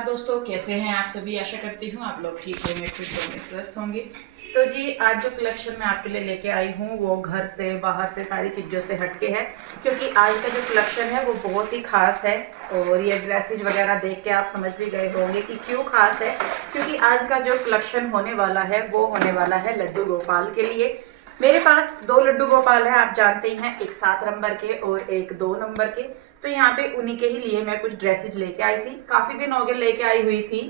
नमस्कार दोस्तों, कैसे हैं आप सभी। आशा करती हूँ आप लोग ठीक होंगे, खुश होंगे, स्वस्थ होंगे। तो जी आज जो कलेक्शन मैं आपके लिए लेके आई हूँ वो घर से बाहर से सारी चीज़ों से हटके है, क्योंकि आज का जो कलेक्शन है वो बहुत ही खास है। और ये ड्रेसेज वगैरह देख के आप समझ भी गए होंगे कि क्यों खास है, क्योंकि आज का जो कलेक्शन होने वाला है वो होने वाला है लड्डू गोपाल के लिए। मेरे पास दो लड्डू गोपाल हैं, आप जानते ही हैं, एक 7 नंबर के और एक 2 नंबर के। तो यहाँ पे उन्हीं के ही लिए मैं कुछ ड्रेसेज लेके आई थी, काफी दिन हो गए लेके आई हुई थी,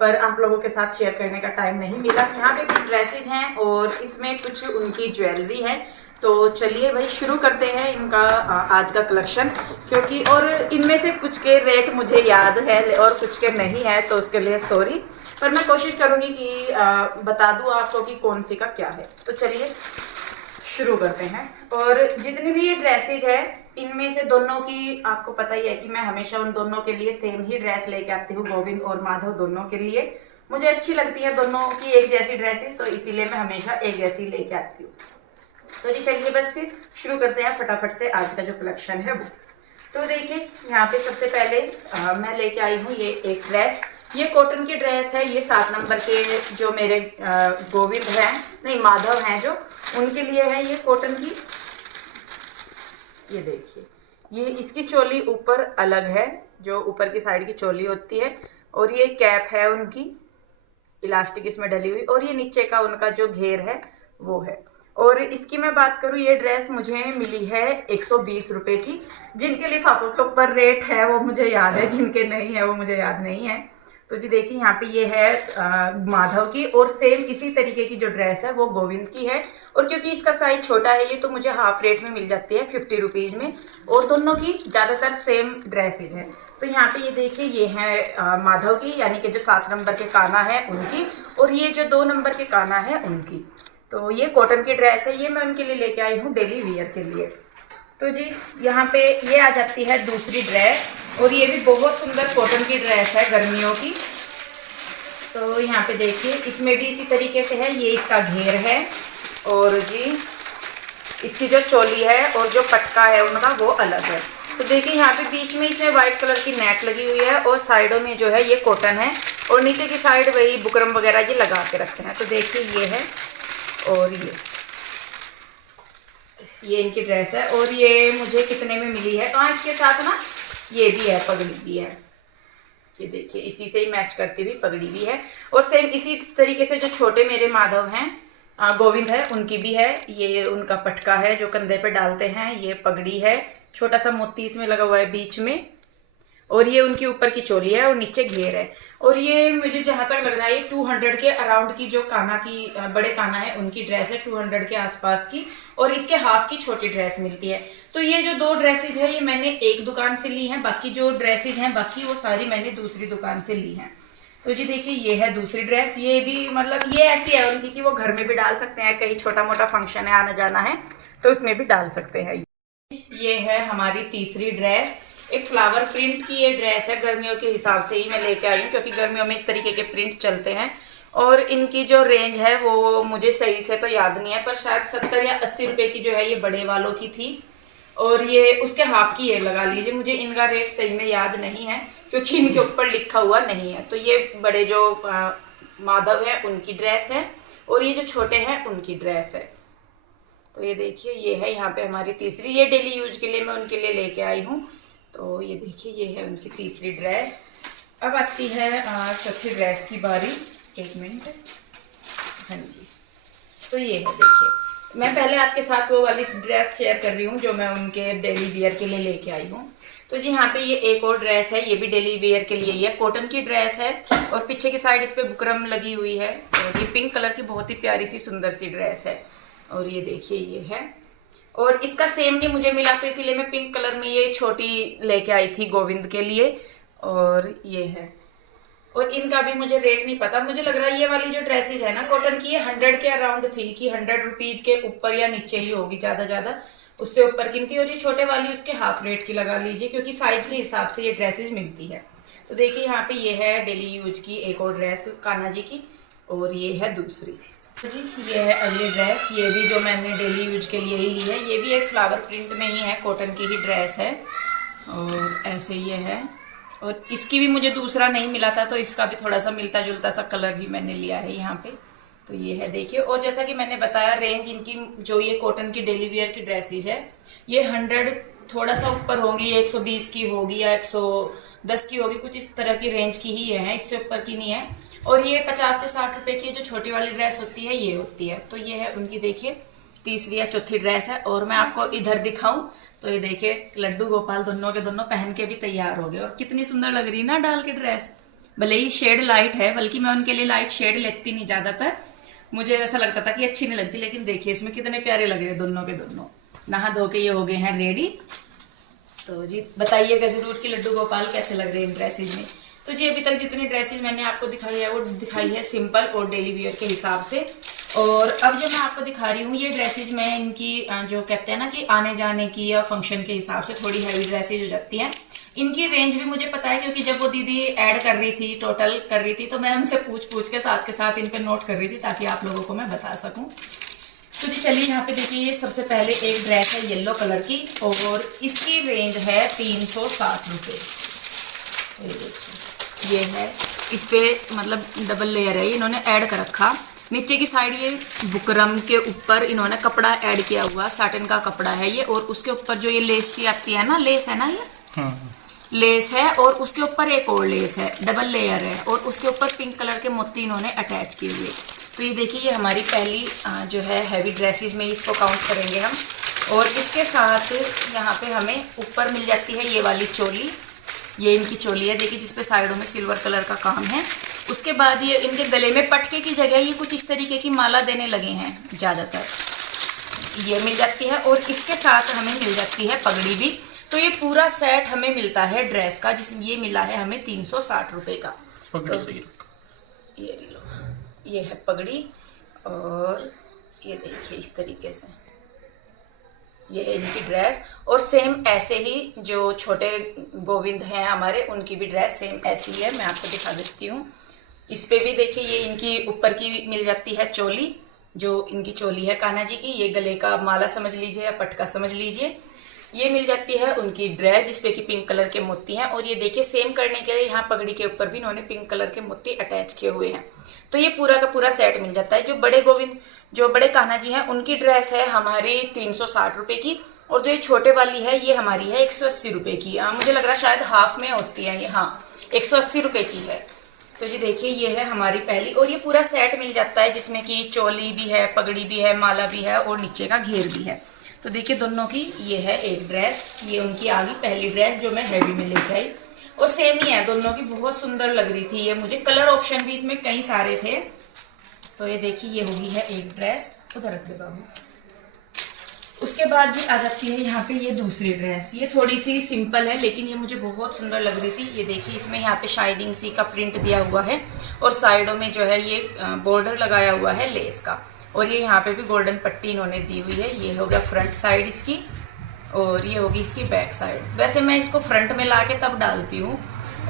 पर आप लोगों के साथ शेयर करने का टाइम नहीं मिला। यहाँ पे कुछ ड्रेसेज हैं और इसमें कुछ उनकी ज्वेलरी है। तो चलिए भाई शुरू करते हैं इनका आज का कलेक्शन, क्योंकि और इनमें से कुछ के रेट मुझे याद है और कुछ के नहीं है, तो उसके लिए सॉरी, पर मैं कोशिश करूंगी कि बता दूं आपको कि कौन सी का क्या है। तो चलिए शुरू करते हैं। और जितनी भी ये ड्रेसेज है इनमें से दोनों की आपको पता ही है कि मैं हमेशा उन दोनों के लिए सेम ही ड्रेस लेके आती हूँ, गोविंद और माधव दोनों के लिए। मुझे अच्छी लगती है दोनों की एक जैसी ड्रेसेज, तो इसीलिए मैं हमेशा एक जैसी लेके आती हूँ। तो जी चलिए बस फिर शुरू करते हैं फटाफट से आज का जो कलेक्शन है वो। तो देखिए यहाँ पे सबसे पहले मैं लेके आई हूँ ये एक ड्रेस। ये कॉटन की ड्रेस है, ये 7 नंबर के जो मेरे गोविंद हैं, नहीं माधव हैं जो, उनके लिए है ये कॉटन की। ये देखिए, ये इसकी चोली ऊपर अलग है, जो ऊपर की साइड की चोली होती है, और ये कैप है उनकी इलास्टिक इसमें डली हुई, और ये नीचे का उनका जो घेर है वो है। और इसकी मैं बात करूँ, ये ड्रेस मुझे मिली है 120 रुपये की। जिनके लिफाफों के ऊपर रेट है वो मुझे याद है, जिनके नहीं है वो मुझे याद नहीं है। तो जी देखिए यहाँ पे ये है माधव की, और सेम इसी तरीके की जो ड्रेस है वो गोविंद की है। और क्योंकि इसका साइज छोटा है ये, तो मुझे हाफ रेट में मिल जाती है 50 रुपीज़ में, और दोनों की ज़्यादातर सेम ड्रेसेज है। तो यहाँ पे ये देखिए, ये है माधव की, यानी कि जो 7 नंबर के काना है उनकी, और ये जो 2 नंबर के काना है उनकी। तो ये कॉटन की ड्रेस है, ये मैं उनके लिए लेके आई हूँ डेली वियर के लिए। तो जी यहाँ पे ये आ जाती है दूसरी ड्रेस, और ये भी बहुत सुंदर कॉटन की ड्रेस है गर्मियों की। तो यहाँ पे देखिए, इसमें भी इसी तरीके से है, ये इसका घेर है, और जी इसकी जो चोली है और जो पटका है उनका वो अलग है। तो देखिए यहाँ पे बीच में इसमें वाइट कलर की नेट लगी हुई है, और साइडों में जो है ये कॉटन है, और नीचे की साइड वही बुकरम वगैरह ये लगा के रखते हैं। तो देखिए ये है, और ये इनकी ड्रेस है, और ये मुझे कितने में मिली है। हाँ इसके साथ ना ये भी है, पगड़ी भी है, ये देखिए इसी से ही मैच करती हुई पगड़ी भी है। और सेम इसी तरीके से जो छोटे मेरे माधव हैं गोविंद है उनकी भी है, ये उनका पटका है जो कंधे पे डालते हैं, ये पगड़ी है, छोटा सा मोती इसमें लगा हुआ है बीच में, और ये उनकी ऊपर की चोली है और नीचे घेर है। और ये मुझे जहां तक लग रहा है ये 200 के अराउंड की जो काना की बड़े काना है उनकी ड्रेस है, 200 के आसपास की, और इसके हाफ की छोटी ड्रेस मिलती है। तो ये जो 2 ड्रेसेज है ये मैंने एक दुकान से ली हैं, बाकी जो ड्रेसेज हैं बाकी वो सारी मैंने दूसरी दुकान से ली हैं। तो जी देखिए ये है दूसरी ड्रेस, ये भी मतलब ये ऐसी है उनकी कि वो घर में भी डाल सकते हैं, कहीं छोटा मोटा फंक्शन है आना जाना है तो उसमें भी डाल सकते हैं। ये है हमारी तीसरी ड्रेस, एक फ्लावर प्रिंट की ये ड्रेस है, गर्मियों के हिसाब से ही मैं लेके आई हूँ, क्योंकि गर्मियों में इस तरीके के प्रिंट चलते हैं। और इनकी जो रेंज है वो मुझे सही से तो याद नहीं है, पर शायद 70 या 80 रुपये की जो है ये बड़े वालों की थी, और ये उसके हाफ की ये लगा लीजिए। मुझे इनका रेट सही में याद नहीं है, क्योंकि इनके ऊपर लिखा हुआ नहीं है। तो ये बड़े जो माधव है उनकी ड्रेस है, और ये जो छोटे हैं उनकी ड्रेस है। तो ये देखिए ये है यहाँ पे हमारी तीसरी, ये डेली यूज के लिए मैं उनके लिए लेके आई हूँ। तो ये देखिए ये है उनकी तीसरी ड्रेस। अब आती है चौथी ड्रेस की बारी, 1 मिनट, हाँ जी। तो ये है देखिए, मैं पहले आपके साथ वो वाली ड्रेस शेयर कर रही हूँ जो मैं उनके डेली वियर के लिए लेके आई हूँ। तो जी यहाँ पे ये एक और ड्रेस है, ये भी डेली वियर के लिए, ये कॉटन की ड्रेस है, और पीछे की साइड इस पर बुकरम लगी हुई है, और ये पिंक कलर की बहुत ही प्यारी सी सुंदर सी ड्रेस है। और ये देखिए ये है, और इसका सेम नहीं मुझे मिला, तो इसीलिए मैं पिंक कलर में ये छोटी लेके आई थी गोविंद के लिए। और ये है, और इनका भी मुझे रेट नहीं पता, मुझे लग रहा है ये वाली जो ड्रेसेज है ना कॉटन की, ये 100 के अराउंड थी, कि 100 रुपीज़ के ऊपर या नीचे ही होगी, ज़्यादा उससे ऊपर की थी। और ये छोटे वाली उसके हाफ रेट की लगा लीजिए, क्योंकि साइज के हिसाब से ये ड्रेसेज मिलती है। तो देखिए यहाँ पे ये है डेली यूज की एक और ड्रेस कान्हा जी की, और ये है दूसरी। तो जी ये है अगली ड्रेस, ये भी जो मैंने डेली यूज के लिए ही ली है, ये भी एक फ्लावर प्रिंट में ही है, कॉटन की ही ड्रेस है, और ऐसे ये है। और इसकी भी मुझे दूसरा नहीं मिला था, तो इसका भी थोड़ा सा मिलता जुलता सा कलर भी मैंने लिया है यहाँ पे। तो ये है देखिए। और जैसा कि मैंने बताया, रेंज इनकी जो ये कॉटन की डेली वेयर की ड्रेसेज है, ये 100 थोड़ा सा ऊपर होंगी, 120 की होगी या 110 की होगी, कुछ इस तरह की रेंज की ही है, इससे ऊपर की नहीं है। और ये 50 से 60 रुपए की जो छोटी वाली ड्रेस होती है ये होती है। तो ये है उनकी देखिए तीसरी या चौथी ड्रेस है। और मैं आपको इधर दिखाऊं तो ये देखिए लड्डू गोपाल दोनों के दोनों पहन के भी तैयार हो गए, और कितनी सुंदर लग रही है ना डाल के ड्रेस। भले ही शेड लाइट है, बल्कि मैं उनके लिए लाइट शेड लेती नहीं ज्यादातर, मुझे ऐसा लगता था कि अच्छी नहीं लगती, लेकिन देखिए इसमें कितने प्यारे लग रहे हैं दोनों के दोनों। नहा धो के ये हो गए हैं रेडी। तो जी बताइएगा जरूर कि लड्डू गोपाल कैसे लग रहे हैं इन ड्रेसेज में। तो जी अभी तक जितनी ड्रेसेज मैंने आपको दिखाई है वो दिखाई है सिंपल और डेली वियर के हिसाब से। और अब जो मैं आपको दिखा रही हूँ ये ड्रेसेज मैं इनकी जो कहते हैं ना कि आने जाने की या फंक्शन के हिसाब से थोड़ी हैवी ड्रेसेज हो जाती हैं। इनकी रेंज भी मुझे पता है, क्योंकि जब वो दीदी ऐड कर रही थी, टोटल कर रही थी, तो मैं उनसे पूछ के साथ इन पे नोट कर रही थी ताकि आप लोगों को मैं बता सकूं। तो जी चलिए यहाँ पे देखिए, ये सबसे पहले एक ड्रेस है येलो कलर की, और इसकी रेंज है 360 रुपये। ये है, इस पे मतलब डबल लेयर है, इन्होंने ऐड कर रखा। नीचे की साइड ये बुकरम के ऊपर इन्होंने कपड़ा ऐड किया हुआ, साटन का कपड़ा है ये, और उसके ऊपर जो ये लेस सी आती है ना, लेस है ना ये, लेस है, और उसके ऊपर एक और लेस है, डबल लेयर है, और उसके ऊपर पिंक कलर के मोती इन्होंने अटैच किए हुए। तो ये देखिए ये हमारी पहली जो है हैवी ड्रेसेज में इसको काउंट करेंगे हम। और इसके साथ यहाँ पे हमें ऊपर मिल जाती है ये वाली चोली, ये इनकी चोली है देखिए, जिसपे साइडों में सिल्वर कलर का काम है। उसके बाद ये इनके गले में पटके की जगह ये कुछ इस तरीके की माला देने लगे हैं ज़्यादातर, ये मिल जाती है। और इसके साथ हमें मिल जाती है पगड़ी भी। तो ये पूरा सेट हमें मिलता है ड्रेस का, जिसमें ये मिला है हमें 360 रुपये का। तो ये लो, ये है पगड़ी, और ये देखिए इस तरीके से ये है इनकी ड्रेस। और सेम ऐसे ही जो छोटे गोविंद हैं हमारे, उनकी भी ड्रेस सेम ऐसी ही है, मैं आपको दिखा देती हूँ। इस पे भी देखिए ये इनकी ऊपर की मिल जाती है चोली, जो इनकी चोली है कान्हा जी की, ये गले का माला समझ लीजिए या पटका समझ लीजिए। ये मिल जाती है उनकी ड्रेस, जिसपे कि पिंक कलर के मोती हैं। और ये देखिए सेम करने के लिए यहाँ पगड़ी के ऊपर भी इन्होंने पिंक कलर के मोती अटैच किए हुए हैं। तो ये पूरा का पूरा सेट मिल जाता है। जो बड़े गोविंद, जो बड़े कान्हा जी हैं, उनकी ड्रेस है हमारी 360 रुपये की, और जो ये छोटे वाली है ये हमारी है 180 रुपये की। मुझे लग रहा है शायद हाफ में होती है ये, हाँ 180 रुपये की है। तो जी देखिए ये है हमारी पहली, और ये पूरा सेट मिल जाता है जिसमें कि चोली भी है, पगड़ी भी है, माला भी है, और नीचे का घेर भी है। तो देखिए दोनों की ये है एक ड्रेस, ये उनकी आ गई पहली ड्रेस जो मैं हैवी में लेके आई, और सेम ही है दोनों की, बहुत सुंदर लग रही थी ये मुझे। कलर ऑप्शन भी इसमें कई सारे थे। तो ये देखिए ये होगी है एक ड्रेस, उधर रख दे बाबू। उसके बाद भी आ जाती है यहाँ पे ये दूसरी ड्रेस, ये थोड़ी सी सिंपल है लेकिन ये मुझे बहुत सुंदर लग रही थी। ये देखिए इसमें यहाँ पे शाइनिंग सी का प्रिंट दिया हुआ है, और साइडों में जो है ये बॉर्डर लगाया हुआ है लेस का, और ये यहाँ पे भी गोल्डन पट्टी इन्होंने दी हुई है। ये हो गया फ्रंट साइड इसकी, और ये होगी इसकी बैक साइड। वैसे मैं इसको फ्रंट में ला के तब डालती हूँ,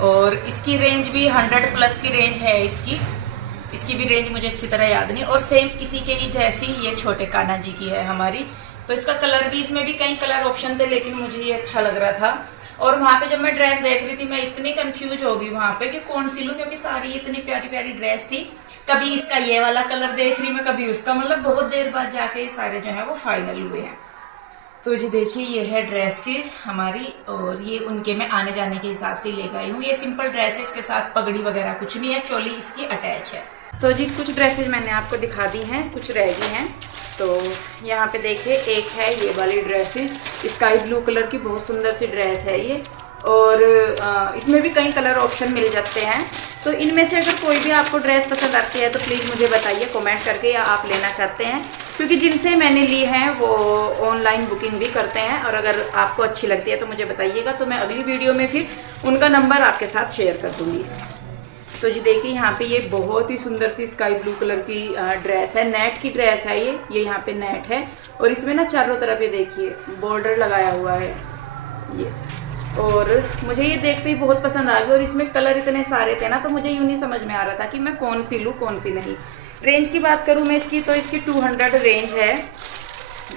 और इसकी रेंज भी 100 प्लस की रेंज है इसकी भी रेंज मुझे अच्छी तरह याद नहीं। और सेम इसी के ही जैसी ये छोटे कान्हा जी की है हमारी। तो इसका कलर भी, इसमें भी कई कलर ऑप्शन थे लेकिन मुझे ये अच्छा लग रहा था। और वहाँ पे जब मैं ड्रेस देख रही थी मैं इतनी कंफ्यूज हो गई वहाँ पे कि कौन सी लूँ, क्योंकि सारी इतनी प्यारी प्यारी ड्रेस थी। कभी इसका ये वाला कलर देख रही मैं, कभी उसका, मतलब बहुत देर बाद जाके ये सारे जो है वो फाइनल हुए हैं। तो जी देखिए ये है ड्रेसेस हमारी, और ये उनके मैं आने जाने के हिसाब से लेकर आई हूँ। ये सिंपल ड्रेसेस के साथ पगड़ी वगैरह कुछ नहीं है, चोली इसकी अटैच है। तो जी कुछ ड्रेसेस मैंने आपको दिखा दी हैं, कुछ रह गई हैं। तो यहाँ पे देखिए एक है ये वाली ड्रेस, स्काई ब्लू कलर की बहुत सुंदर सी ड्रेस है ये, और इसमें भी कई कलर ऑप्शन मिल जाते हैं। तो इनमें से अगर कोई भी आपको ड्रेस पसंद आती है तो प्लीज़ मुझे बताइए कमेंट करके, या आप लेना चाहते हैं, क्योंकि जिनसे मैंने ली हैं वो ऑनलाइन बुकिंग भी करते हैं। और अगर आपको अच्छी लगती है तो मुझे बताइएगा, तो मैं अगली वीडियो में फिर उनका नंबर आपके साथ शेयर कर दूँगी। तो जी देखिए यहाँ पे ये बहुत ही सुंदर सी स्काई ब्लू कलर की ड्रेस है, नेट की ड्रेस है ये यहाँ पे नेट है, और इसमें ना चारों तरफ ये देखिए बॉर्डर लगाया हुआ है ये। और मुझे ये देखते ही बहुत पसंद आ गई, और इसमें कलर इतने सारे थे ना, तो मुझे यूँ नहीं समझ में आ रहा था कि मैं कौन सी लूँ कौन सी नहीं। रेंज की बात करूँ मैं इसकी, तो इसकी 200 रेंज है।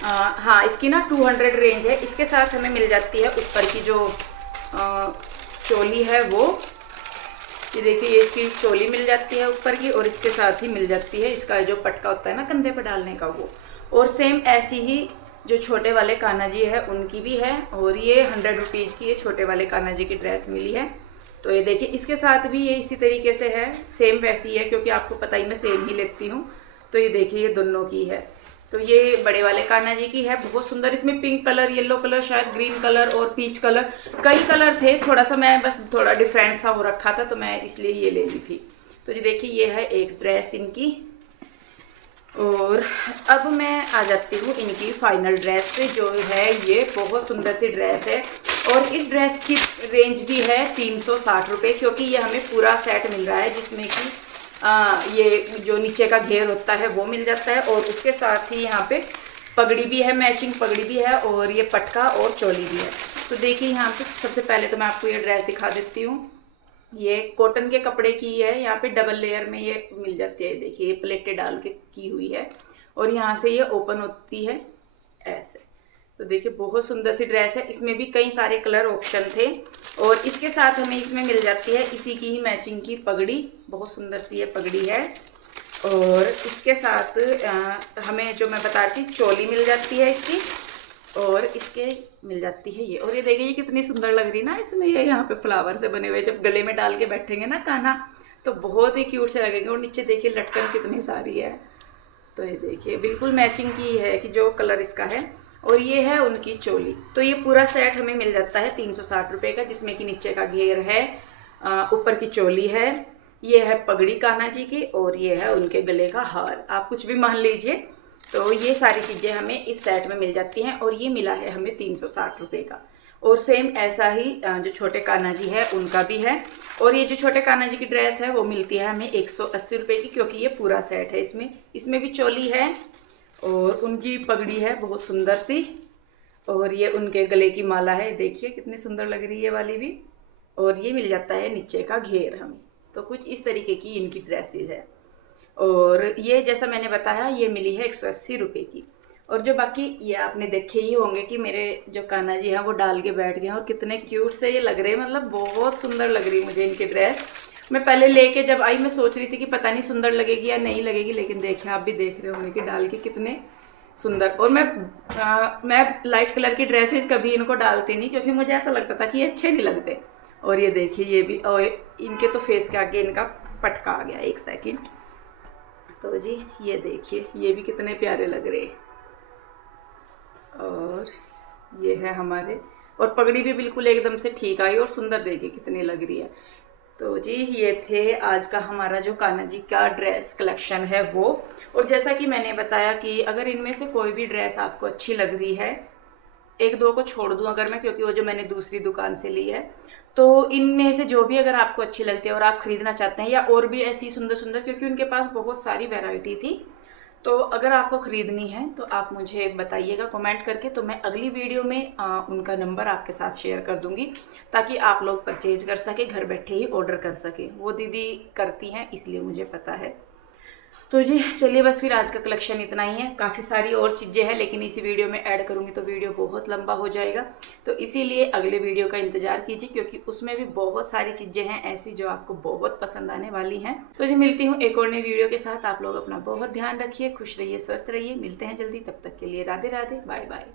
हाँ इसकी ना 200 रेंज है। इसके साथ हमें मिल जाती है ऊपर की जो चोली है वो, ये देखिए ये इसकी चोली मिल जाती है ऊपर की, और इसके साथ ही मिल जाती है इसका जो पटका होता है ना कंधे पर डालने का वो। और सेम ऐसी ही जो छोटे वाले कान्हा जी है उनकी भी है, और ये 100 रुपीज़ की ये छोटे वाले कान्हा जी की ड्रेस मिली है। तो ये देखिए इसके साथ भी ये इसी तरीके से है, सेम वैसी है, क्योंकि आपको पता ही मैं सेम ही लेती हूँ। तो ये देखिए ये दोनों की है। तो ये बड़े वाले कान्हा जी की है, बहुत सुंदर। इसमें पिंक कलर, येलो कलर, शायद ग्रीन कलर और पीच कलर, कई कलर थे। थोड़ा सा मैं बस थोड़ा डिफरेंट सा हो रखा था तो मैं इसलिए ये ले ली थी। तो जी देखिए ये है एक ड्रेस इनकी। और अब मैं आ जाती हूँ इनकी फाइनल ड्रेस पे, जो है ये बहुत सुंदर सी ड्रेस है। और इस ड्रेस की रेंज भी है 360 रुपये, क्योंकि ये हमें पूरा सेट मिल रहा है, जिसमें कि ये जो नीचे का घेर होता है वो मिल जाता है, और उसके साथ ही यहाँ पे पगड़ी भी है, मैचिंग पगड़ी भी है, और ये पटका और चोली भी है। तो देखिए यहाँ पे सबसे पहले तो मैं आपको ये ड्रेस दिखा देती हूँ। ये कॉटन के कपड़े की है, यहाँ पे डबल लेयर में ये मिल जाती है। देखिए ये प्लेटें डाल के की हुई है, और यहाँ से ये ओपन होती है ऐसे। तो देखिए बहुत सुंदर सी ड्रेस है। इसमें भी कई सारे कलर ऑप्शन थे, और इसके साथ हमें इसमें मिल जाती है इसी की ही मैचिंग की पगड़ी, बहुत सुंदर सी ये पगड़ी है। और इसके साथ हमें जो मैं बता रही थी चोली मिल जाती है इसकी, और इसके मिल जाती है ये। और ये देखिए ये कितनी सुंदर लग रही ना इसमें, ये यहाँ पे फ्लावर से बने हुए, जब गले में डाल के बैठेंगे ना कान्हा तो बहुत ही क्यूट से लगेंगे। और नीचे देखिए लटकन कितनी सारी है। तो ये देखिए बिल्कुल मैचिंग की है कि जो कलर इसका है। और ये है उनकी चोली। तो ये पूरा सेट हमें मिल जाता है 360 रुपये का, जिसमें कि नीचे का घेर है, ऊपर की चोली है, ये है पगड़ी कान्हा जी की, और ये है उनके गले का हार। आप कुछ भी मान लीजिए। तो ये सारी चीज़ें हमें इस सेट में मिल जाती हैं, और ये मिला है हमें 360 रुपये का। और सेम ऐसा ही जो छोटे कान्हा जी है उनका भी है। और ये जो छोटे कान्हा जी की ड्रेस है वो मिलती है हमें 180 रुपये की, क्योंकि ये पूरा सेट है। इसमें भी चोली है, और उनकी पगड़ी है बहुत सुंदर सी, और ये उनके गले की माला है, देखिए कितनी सुंदर लग रही है ये वाली भी। और ये मिल जाता है नीचे का घेर हमें। तो कुछ इस तरीके की इनकी ड्रेसेज है। और ये जैसा मैंने बताया ये मिली है 180 रुपये की। और जो बाकी ये आपने देखे ही होंगे कि मेरे जो कान्हा जी हैं वो डाल के बैठ गए हैं, और कितने क्यूट से ये लग रहे हैं, मतलब बहुत सुंदर लग रही है मुझे इनकी ड्रेस। मैं पहले लेके जब आई मैं सोच रही थी कि पता नहीं सुंदर लगेगी या नहीं लगेगी, लेकिन देखिए आप भी देख रहे होंगे कि डाल के कितने सुंदर। और मैं लाइट कलर की ड्रेसेज कभी इनको डालती नहीं, क्योंकि मुझे ऐसा लगता था कि ये अच्छे नहीं लगते। और ये देखिए ये भी, और इनके तो फेस के आगे इनका पटका आ गया, एक सेकेंड। तो जी ये देखिए ये भी कितने प्यारे लग रहे हैं। और ये है हमारे, और पगड़ी भी बिल्कुल एकदम से ठीक आई और सुंदर, देखिए कितनी लग रही है। तो जी ये थे आज का हमारा जो कान्हा जी का ड्रेस कलेक्शन है वो। और जैसा कि मैंने बताया कि अगर इनमें से कोई भी ड्रेस आपको अच्छी लग रही है, एक दो को छोड़ दूं अगर मैं, क्योंकि वो जो मैंने दूसरी दुकान से ली है, तो इनमें से जो भी अगर आपको अच्छी लगती है और आप खरीदना चाहते हैं, या और भी ऐसी सुंदर सुंदर, क्योंकि उनके पास बहुत सारी वैरायटी थी, तो अगर आपको ख़रीदनी है तो आप मुझे बताइएगा कमेंट करके। तो मैं अगली वीडियो में उनका नंबर आपके साथ शेयर कर दूंगी, ताकि आप लोग परचेज कर सके, घर बैठे ही ऑर्डर कर सके। वो दीदी करती हैं इसलिए मुझे पता है। तो जी चलिए बस फिर आज का कलेक्शन इतना ही है। काफ़ी सारी और चीज़ें हैं, लेकिन इसी वीडियो में ऐड करूँगी तो वीडियो बहुत लंबा हो जाएगा। तो इसीलिए अगले वीडियो का इंतजार कीजिए, क्योंकि उसमें भी बहुत सारी चीज़ें हैं ऐसी जो आपको बहुत पसंद आने वाली हैं। तो जी मिलती हूँ एक और नई वीडियो के साथ। आप लोग अपना बहुत ध्यान रखिए, खुश रहिए, स्वस्थ रहिए। मिलते हैं जल्दी, तब तक के लिए राधे राधे, बाय बाय।